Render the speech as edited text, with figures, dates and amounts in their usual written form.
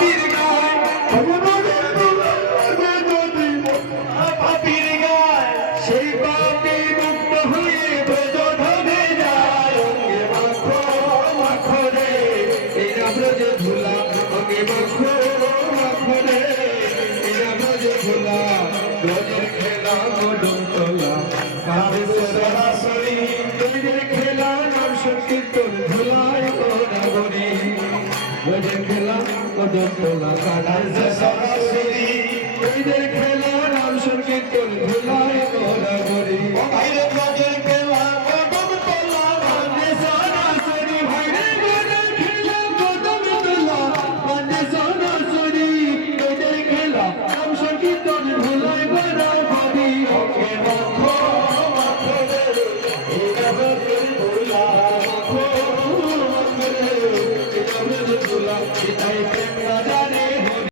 পাপির গায় পাপির গায় সেই পাপি মুক্ত হয়ে ব্রজধামে যায় অঙ্গে মাখো মাখো রে এই ব্রজ ধুলা অঙ্গে মাখো মাখো রে এই ব্রজ ধুলা ব্রজের খেলা মডন তোলা কাঁধে সরাসরি ব্রজের খেলা নাম সংকীর্তন ধুলায় গোড়াগড়ি ব্রজের খেলা মডন তোলা কাঁধে সরাসরি ব্রজের খেলা নাম সংকীর্তন ধুলায় গোড়াগড়ি ভাইরে ব্রজের খেলা মডন তোলা কাঁধে সরাসরি ভাইরে ব্রজের খেলা মডন তোলা কাঁধে সরাসরি ব্রজের খেলা নাম সংকীর্তন ধুলায় গোড়াগড়ি অঙ্গে মাখো মাখো রে এই ব্রজের ধুলা মাখো মাখো রে এই ব্রজের ধুলা এটাই প্রেম রাজা